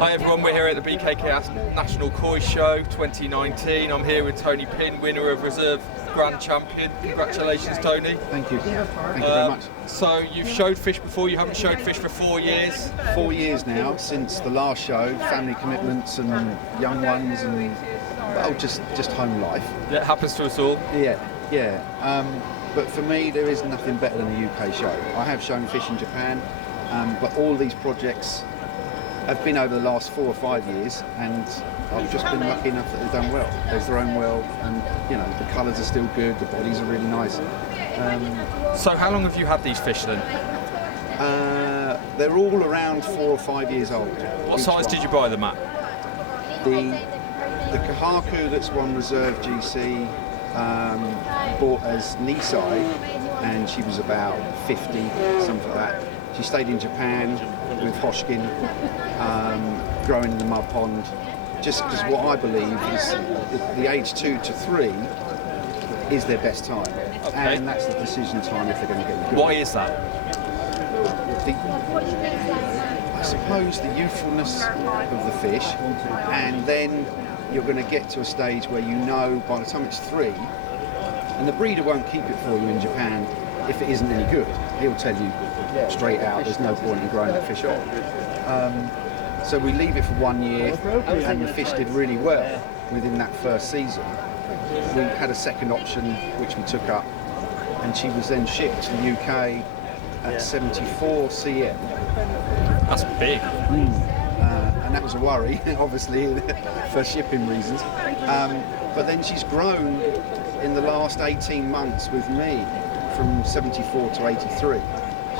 Hi everyone, we're here at the BKKS National Koi Show 2019. I'm here with Tony Pinn, winner of Reserve Grand Champion. Congratulations, Tony. Thank you. Thank you very much. So you've showed fish before, you haven't showed fish for 4 years? 4 years now since the last show, family commitments and young ones and, well, just home life. Yeah, it happens to us all. Yeah. But for me, there is nothing better than the UK show. I have shown fish in Japan, but all these projects have been over the last 4 or 5 years, and I've just been lucky enough that they've done well. They've thrown well, and you know the colours are still good, the bodies are really nice. So how long have you had these fish then? They're all around 4 or 5 years old. What size did you buy them at? The Kohaku that's won Reserve GC bought as Nisai, and she was about 50, something like that. She stayed in Japan with Hoshkin, growing in the mud pond, just because what I believe is the age 2 to 3 is their best time, and that's the decision time if they're going to get good. Why is that? I suppose the youthfulness of the fish, and then you're going to get to a stage where you know by the time it's 3, and the breeder won't keep it for you in Japan if it isn't any good. He'll tell you straight out there's no point in growing that fish on. So we leave it for 1 year, and the fish did really well within that first season. We had a second option which we took up, and she was then shipped to the UK at 74 cm. That's big. And that was a worry, obviously, for shipping reasons. But then she's grown in the last 18 months with me from 74 to 83.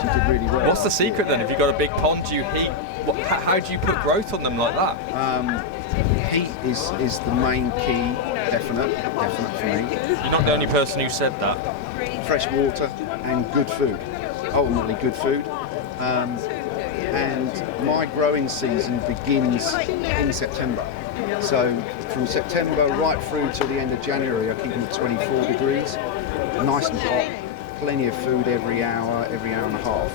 She did really well. What's the secret then? If you've got a big pond, do you heat? How do you put growth on them like that? Heat is the main key, definite for me. You're not the only person who said that. Fresh water and good food, ultimately good food. And my growing season begins in September. So from September right through to the end of January, I keep them at 24 degrees, nice and hot, plenty of food every hour and a half.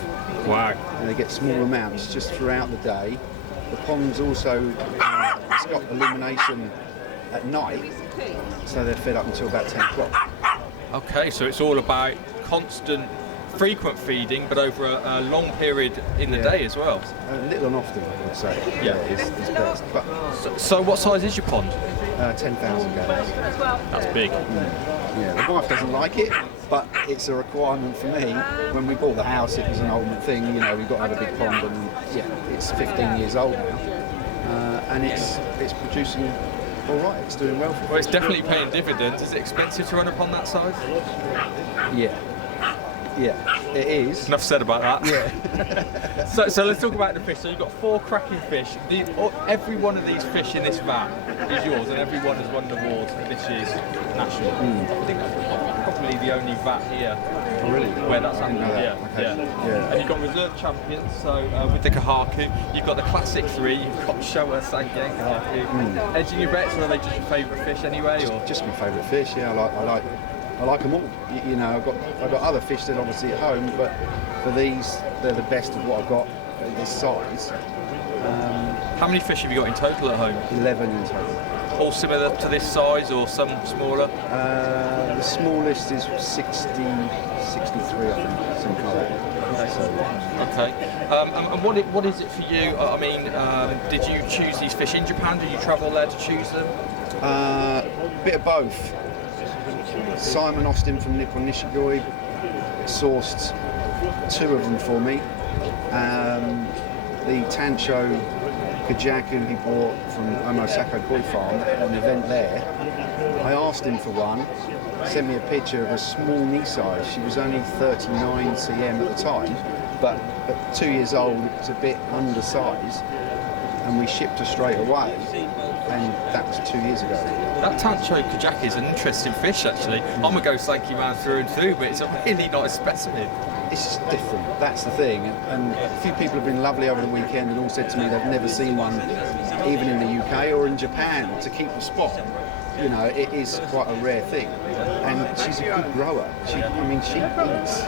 Wow. And they get small amounts just throughout the day. The pond's also, it's got illumination at night, so they're fed up until about 10 o'clock. Okay, so it's all about constant, frequent feeding, but over a long period in the day as well. Little and often, I would say. Yeah, is best. But so what size is your pond? 10,000 gallons. That's big. Yeah, the wife doesn't like it, but it's a requirement for me. When we bought the house, it was an old thing. You know, we've got to have a big pond, and yeah, it's 15 years old now, and it's producing all right. It's doing well for. Well, it's definitely paying dividends. Is it expensive to run a pond that size? Yeah, it is. Enough said about that. Yeah. So let's talk about the fish. So you've got 4 cracking fish. Every one of these fish in this vat is yours, and every one has won an award this year's national. I think that's probably the only vat here. Oh, really? Where that's happening. Yeah. And you've got reserve champions. So with the Kohaku, you've got the classic 3. You've got Showa, Sanke, and Kohaku. Edging your bets, or are they just your favourite fish anyway? Just my favourite fish. Yeah, I like them all. You know, I've got other fish that obviously at home, but for these, they're the best of what I've got at this size. How many fish have you got in total at home? 11 in total. All similar to this size, or some smaller? The smallest is 63, I think, something like that. Okay. And what is it for you? I mean, did you choose these fish in Japan? Did you travel there to choose them? Bit of both. Simon Austin from Nippon Nishigoi sourced 2 of them for me. The Tancho Kohaku he bought from Omosaka Koi Farm at an event there. I asked him for one, sent me a picture of a small knee size. She was only 39 cm at the time, but at 2 years old it was a bit undersized, and we shipped her straight away, and that was 2 years ago. That Tancho Kohaku is an interesting fish actually. I'm a go Sankey man through and through, but it's a really nice specimen. It's just different, that's the thing. And a few people have been lovely over the weekend and all said to me they've never seen one, even in the UK or in Japan, to keep the spot. You know, it is quite a rare thing, and she's a good grower. I mean, she eats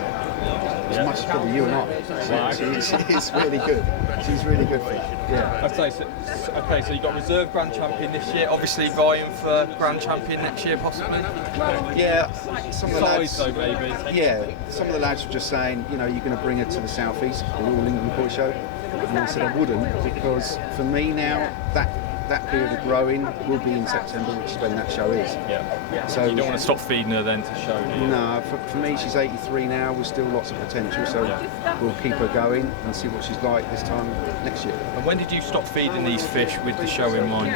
as much as probably you and I. She's really good. She's really good fish. Yeah. Okay, so you got Reserve Grand Champion this year, obviously vying for Grand Champion next year, possibly. Yeah, some of the lads. Though, maybe. Yeah, some of the lads were just saying, you know, you're going to bring her to the southeast, the All England Koi Show, and I said I wouldn't, because for me now that period of growing will be in September, which is when that show is. Yeah. So you don't want to stop feeding her then to show, do you? No, for me, she's 83 now, with still lots of potential, so we'll keep her going and see what she's like this time next year. And when did you stop feeding these fish with the show in mind?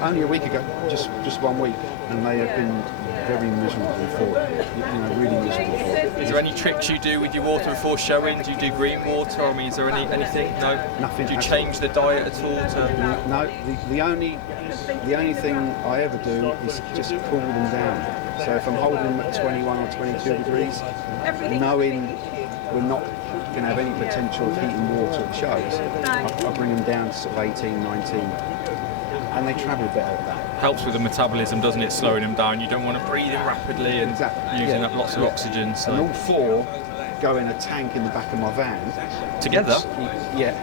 Only a week ago, just 1 week, and they have been very miserable for it. You know, really miserable for it. Is there any tricks you do with your water before showing? Do you do green water? I mean, is there anything? No? Nothing. Do you change the diet at all? No, the only thing I ever do is just cool them down. So if I'm holding them at 21 or 22 degrees, knowing we're not going to have any potential of heating water at the shows, I bring them down to sort of 18, 19. And they travel better at that. Helps with the metabolism, doesn't it? Slowing them down. You don't want to breathe in rapidly and using up lots of oxygen. So. And all four go in a tank in the back of my van. Together? Yeah.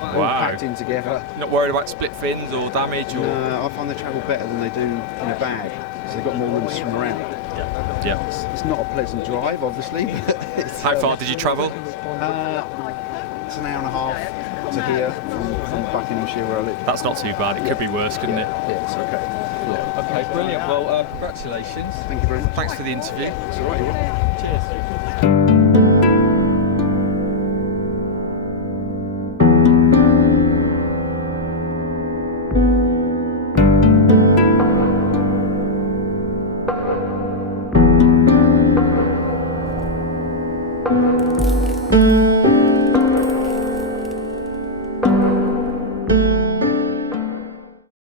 Wow. All packed in together. Not worried about split fins or damage? Or... No, I find they travel better than they do in a bag. So they've got more room to swim around. Yeah. It's not a pleasant drive, obviously. But how far did you travel? It's an hour and a half to here from Buckinghamshire where I live. That's not too bad. It could be worse, couldn't it? Yeah, it's okay. Yeah. Okay, brilliant. Well, congratulations. Thank you very much. Thanks for the interview. It's all right. You're welcome. Cheers.